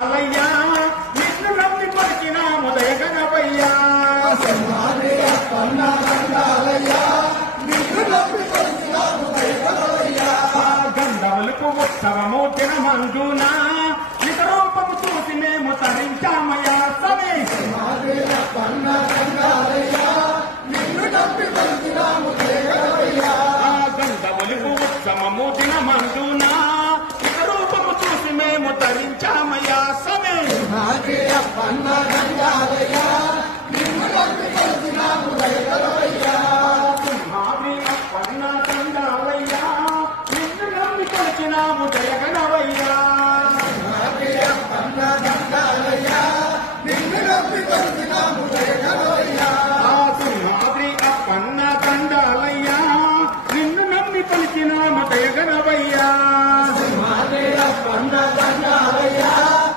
అవయ్యా నిన్ను నమ్మి పలికినాము దయగనవయ్యా గంధములకు ఉత్సవము దినమందున నిజ రూపము చూసి మేము తరించామయ్యా సమే గంధములకు ఉత్సవము దినమందున నిజ రూపము చూసి మేము తరించామయ్యా సమే పన్న